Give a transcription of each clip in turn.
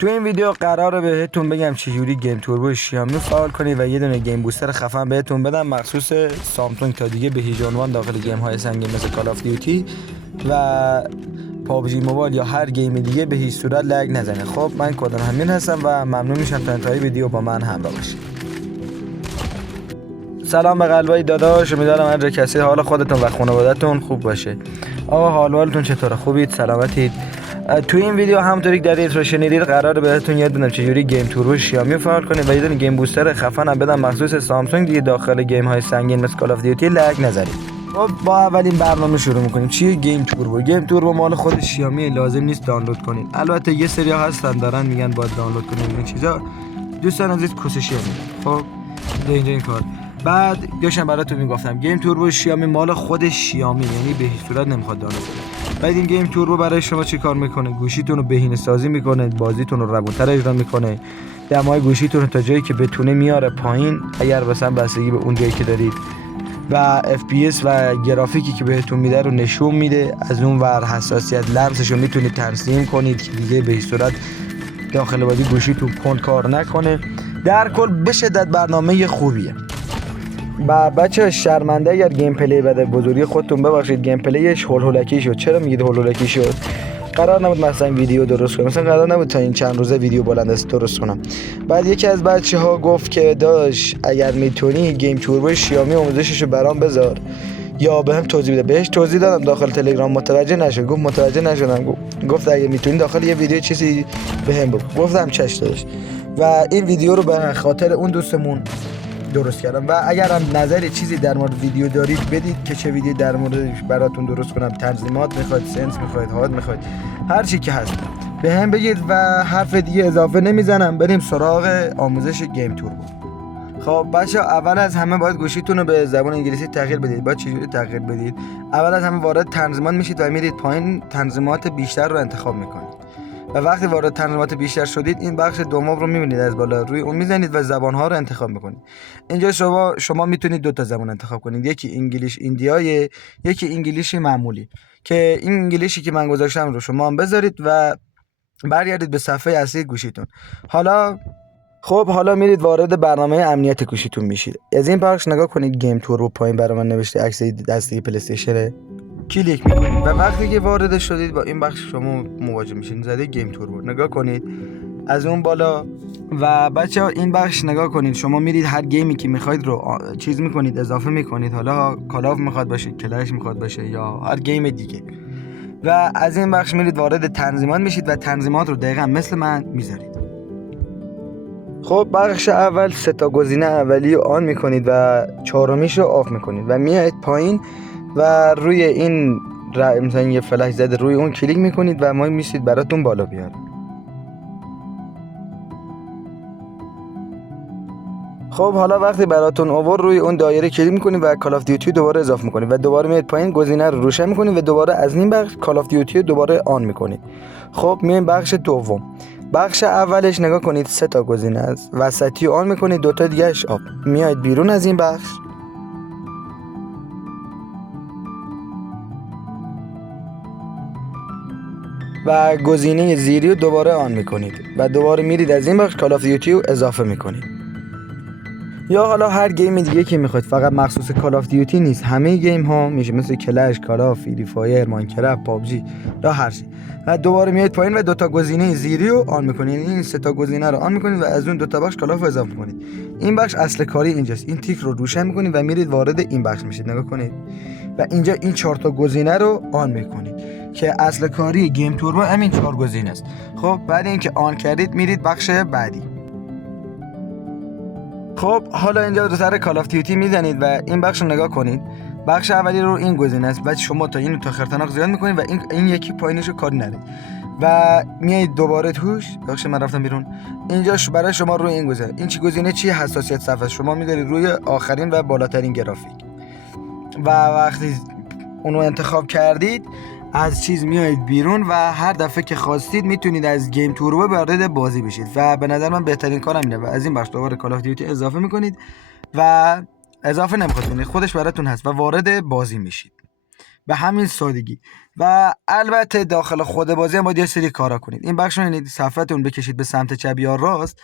تو این ویدیو قراره بهتون بگم چجوری گیم توربو شیائومی فعال کنید و یه دونه گیم بوستر خفن بهتون بدم مخصوص سامسونگ تا دیگه به هیچ عنوان داخل گیم های سنگین مثل کال آف دیوتی و پابجی موبایل یا هر گیم دیگه به هیچ صورت لگ نزنه. خب من کدن همین هستم و ممنون میشم تا انتهای ویدیو با من همراه باشید. سلام به قلبای داداش، امیدوارم هر کسی حال خودتون و خانواده‌تون خوب باشه. آقا حالتون چطوره؟ خوبید؟ سلامتید؟ تو این ویدیو همونطوری که در اینترو شنیدید قراره بهتون یاد بدم چجوری گیم توربو شیائومی فعال کنید و یه دونه گیم بوستر خفن هم بدم مخصوص سامسونگ دیگه داخل گیم های سنگین مثل کال آف دیوتی لگ نذارید. خب با اولین برنامه شروع میکنیم. چیه گیم توربو؟ گیم توربو مال خود شیائومی، لازم نیست دانلود کنید. البته یه سری هستن دارن میگن باید دانلود کنید این چیزا، دوستان عزیز کسشی میگن. خب اینجا این کار بعد داشتم براتون میگفتم گیم توربو شیائومی مال خود شیائومی، یعنی به هیچ صورت نمیخواد دانلود کنید. بعد این گیم توربو برای شما چی کار میکنه؟ گوشیتون رو بهینه سازی میکنه، بازیتون رو روونتر اجرا میکنه، دمای گوشیتون رو تا جایی که بتونه میاره پایین اگر مثلا بستگی به اون جایی که دارید، و FPS و گرافیکی که بهتون میده رو نشون میده. از اون ور حساسیت لمسش رو میتونید تنظیم کنید که دیگه به هیچ صورت داخل بازی گوشیتون کند کار نکنه. در کل به شدت برنامه خوبیه. و بچه شرمنده اگر گیم پلی بده، بزرگی خودتون ببخشید، گیم پلیش هولکی شد. چرا میگید هولکی شد؟ قرار نبود مثلا ویدیو درست کنم، مثلا قرار نبود تا این چند روزه ویدیو بلند است درست کنم. بعد یکی از بچه‌ها گفت که داش اگر میتونی گیم توربو شیائومی آموزششو برام بذار یا بهم توضیح بده. بهش توضیح دادم داخل تلگرام، متوجه نشد. گفت متوجه نشدم. گفت اگه میتونی داخل یه ویدیو چیزی بهم بگو. گفتم چش داداش. و این ویدیو رو به خاطر اون دوستمون درست کردم. و اگر هم نظری چیزی در مورد ویدیو دارید بدید که چه ویدیو در موردش براتون درست کنم. تنظیمات میخواید، سنس میخواید، هاد میخواید، هر چی که هست به هم بگید و حرف دیگه اضافه نمیزنم. بریم سراغ آموزش گیم توربو. خب بچه اول از همه باید گوشیتون رو به زبان انگلیسی تغییر بدید. باید چجوری تغییر بدید؟ اول از همه وارد تنظیمات میشید و میرید پایین تنظیمات بیشتر رو انتخاب میکنید. و وقتی وارد تنظیمات بیشتر شدید این بخش دوم رو میبینید از بالا، روی اون میزنید و زبان‌ها رو انتخاب میکنید. اینجا شما میتونید دو تا زبان انتخاب کنید، یکی انگلیش ایندیای، یکی انگلیشی معمولی، که این انگلیشی که من گذاشتم رو شما هم بذارید و برگردید به صفحه اصلی گوشیتون. حالا میرید وارد برنامه امنیت گوشیتون میشید. از این بخش نگاه کنید گیم توربو پایین برای من نوشته عکس دستی پلی استیشن، کلیک میکنید و وقتی که وارد شدید با این بخش شما مواجه میشین، زده گیم توربو نگاه کنید از اون بالا. و بچه ها این بخش نگاه کنید، شما میرید هر گیمی که میخواید رو چیز میکنید، اضافه میکنید. حالا کال آف میخواد باشه، کلش میخواد باشه یا هر گیم دیگه. و از این بخش میرید وارد تنظیمات میشید و تنظیمات رو دقیقا مثل من میذارید. خب بخش اول سه تا گزینه اولی رو آن میکنید و چهارمیش رو آف میکنید و میایید پایین و روی این مثلا یه فلش زده روی اون کلیک میکنید و ما میشید براتون بالا بیاره. خب حالا وقتی براتون آورد روی اون دایره کلیک میکنید و کال آف دیوتی دوباره اضافه میکنید و دوباره میاد پایین گزینه رو روشن میکنید و دوباره از این بخش کال آف دیوتی دوباره آن میکنید. خب میایم بخش دوم. بخش اولش نگاه کنید سه تا گزینه است، وسطی آن میکنید، دو تا دیگه‌اش آف. میاید بیرون از این بخش و گزینه زیری رو دوباره آن میکنید و دوباره میرید از این بخش کال آف دیوتی رو اضافه میکنید. یا حالا هر گیم دیگه که میخواید، فقط مخصوص کال آف دیوتی نیست، همه گیم ها میشه مثل کلش، کال آف، فری فایر، ماینکرافت، پابجی یا هر چی. و دوباره میاد پایین و دو تا گزینه زیری رو آن میکنید. این سه تا گزینه رو آن میکنید و از اون دو تا بخش کال آف اضافه میکنید. این بخش اصل کاری اینجاست. این تیک رو روشن میکنید و میرید وارد این بخش میشید. نگاه کنید و اینجا این چهار تا گزینه رو آن میکنید که اصل کاری گیم توربو همین چهار گزینه است. خب بعد اینکه آن کردید میرید بخش بعدی. خب حالا اینجا رو سر کال آف دیوتی میزنید و این بخش رو نگاه کنید. بخش اولی رو این گزینه است و شما تا اینو تا خرطناق زیاد میکنید و این یکی پایینش رو کاری ندید و میایید دوباره توش. بخش من رفتم بیرون. اینجا برای شما روی این گزینه، این چی گزینه چی؟ حساسیت صفحه شما میذارید روی آخرین و بالاترین گرافیک و وقتی اونو انتخاب کردید از چیز میایید بیرون و هر دفعه که خواستید میتونید از گیم توربو وارد بازی بشید و به نظر من بهترین کارم اینه. و از این بخش دوباره کال آف دیوتی اضافه میکنید و اضافه نمیخواد کنید، خودش براتون هست و وارد بازی میشید. به همین سادگی. و البته داخل خود بازی هم باید یه سری کارا کنید. این بخش رو یعنی صفحتون بکشید به سمت چپ یا راست،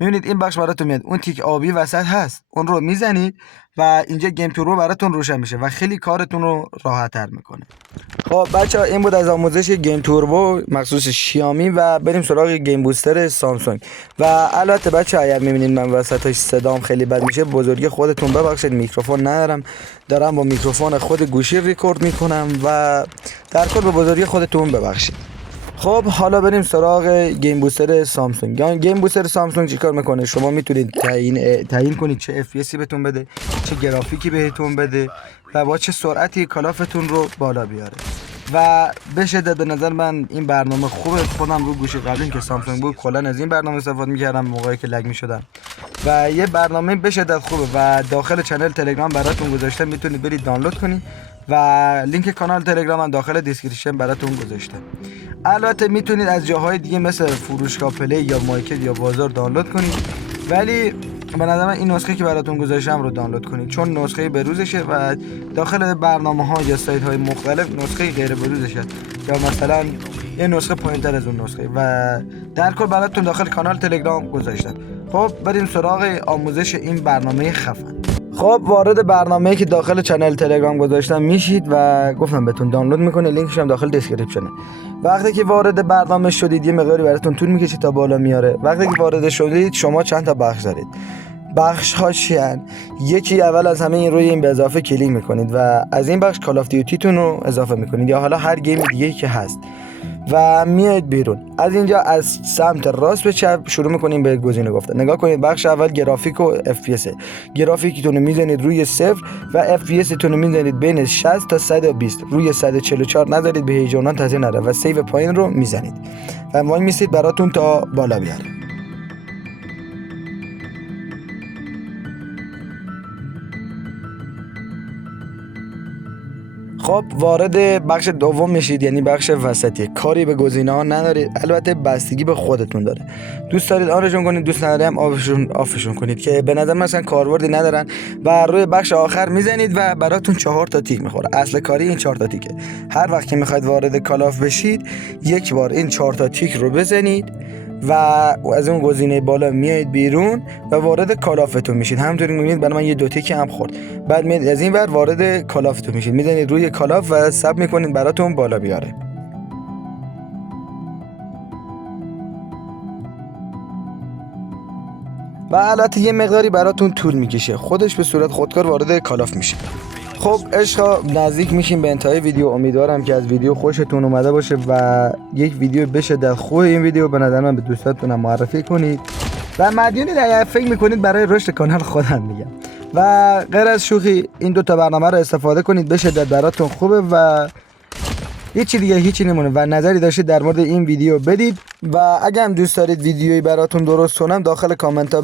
میبینید این بخش براتون میاد، اون تیک آبی وسط هست، اون رو میزنید و اینجا گیم توربو براتون روشن میشه و خیلی کارتون رو راحت تر میکنه. خب بچه‌ها این بود از آموزش گیم توربو مخصوص شیائومی و بریم سراغ گیم بوستر سامسونگ. و البته بچه‌ها اگر میبینید من وسطش صدام خیلی بد میشه، بزرگی خودتون ببخشید، میکروفون ندارم، دارم با میکروفون خود گوشی ریکورد میکنم و در کل به بزرگی خودتون ببخشید. خب حالا بریم سراغ گیم بوستر سامسونگ. گیم بوستر سامسونگ چیکار میکنه؟ شما میتونید تعیین کنید چه FPS بهتون بده، چه گرافیکی بهتون بده و با چه سرعتی کلافتون رو بالا بیاره. و به شدت به نظر من این برنامه خوبه. خودم رو گوشی قبلی که سامسونگ بود کلا از این برنامه استفاده میکردم موقعی که لگ میشدم و یه برنامه به شدت خوبه و داخل چنل تلگرام براتون گذاشتم، میتونید برید دانلود کنید و لینک کانال تلگرام هم داخل دیسکریپشن براتون گذاشتم. البته میتونید از جاهای دیگه مثل فروشگاه پلی یا مارکت یا بازار دانلود کنید، ولی به نظر من این نسخه که براتون گذاشتم رو دانلود کنید چون نسخه بروزشه و داخل برنامه‌ها یا سایت‌های مختلف نسخه غیر بروزشه یا مثلا یه نسخه پایین‌تر از اون نسخه و در کل براتون داخل کانال تلگرام گذاشتم. خب بریم سراغ آموزش این برنامه خفن. خب وارد برنامه‌ای که داخل چنل تلگرام گذاشتم میشید و گفتم بهتون دانلود میکنه، لینکش هم داخل دیسکریپشنه. وقتی که وارد برنامه شدید یه مقداری براتون طول میکشه تا بالا میاره. وقتی که وارد شدید شما چند تا بخش دارید. بخش ها چیان؟ یکی اول از همه این روی این به اضافه کلیک میکنید و از این بخش کال آف دیوتی تون رو اضافه میکنید یا حالا هر گیم دیگه که هست و میاید بیرون. از اینجا از سمت راست به چپ شروع میکنیم به گزینه گفتن. نگاه کنید بخش اول گرافیک و FPS. گرافیکتون رو میزنید روی 0 و FPS تون رو میزنید بین 60 تا 120. روی 144 نذارید به هیجانات تاثیر نره و سیو پایین رو میزنید و وای میسید براتون تا بالا بیاره. خب وارد بخش دوم میشید، یعنی بخش وسطی. کاری به گزینه ها ندارید، البته بستگی به خودتون داره. دوست دارید آنشون کنید، دوست ندارید هم آفشون کنید که به نظر مثلا کاربردی ندارن و روی بخش آخر میزنید و براتون 4 تا تیک میخوره. اصل کاری این 4 تا تیکه. هر وقت که میخواید وارد کالاف بشید یک بار این 4 تا تیک رو بزنید و از اون گزینه بالا میایید بیرون و وارد کالافتون میشید. همونطوری میبینید برای من یه 2 تیک هم خورد. بعد میاد از این ور وارد کالافتون میشید، میزنید روی کالاف و ساب میکنید براتون بالا بیاره. و البته یه مقداری براتون طول میکشه، خودش به صورت خودکار وارد کالاف میشه. خب عشقا نزدیک میشیم به انتهای ویدیو. امیدوارم که از ویدیو خوشتون اومده باشه و یک ویدیو بشه در خوب این ویدیو به نظر من به دوستاتون معرفی کنید و مدیونید اگر فکر میکنید برای رشد کانال خودم میگم. و غیر از شوخی این 2 تا برنامه رو استفاده کنید، به شدت براتون خوبه و هیچی نمونه. و نظری داشتید در مورد این ویدیو بدید و اگر هم دوست دارید ویدیویی براتون درست کنم داخل کامنت ها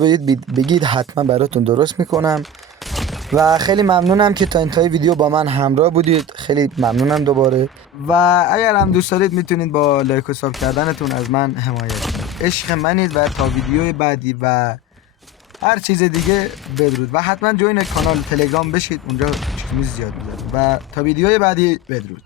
بگید حتما براتون درست میکنم. و خیلی ممنونم که تا انتهای ویدیو با من همراه بودید. خیلی ممنونم دوباره و اگر هم دوست دارید میتونید با لایک و ساب کردنتون از من حمایت کنید. عشق منید و تا ویدیوی بعدی و هر چیز دیگه بدرود و حتما جوین کانال تلگرام بشید، اونجا چیز زیاد میذارم و تا ویدیوی بعدی بدرود.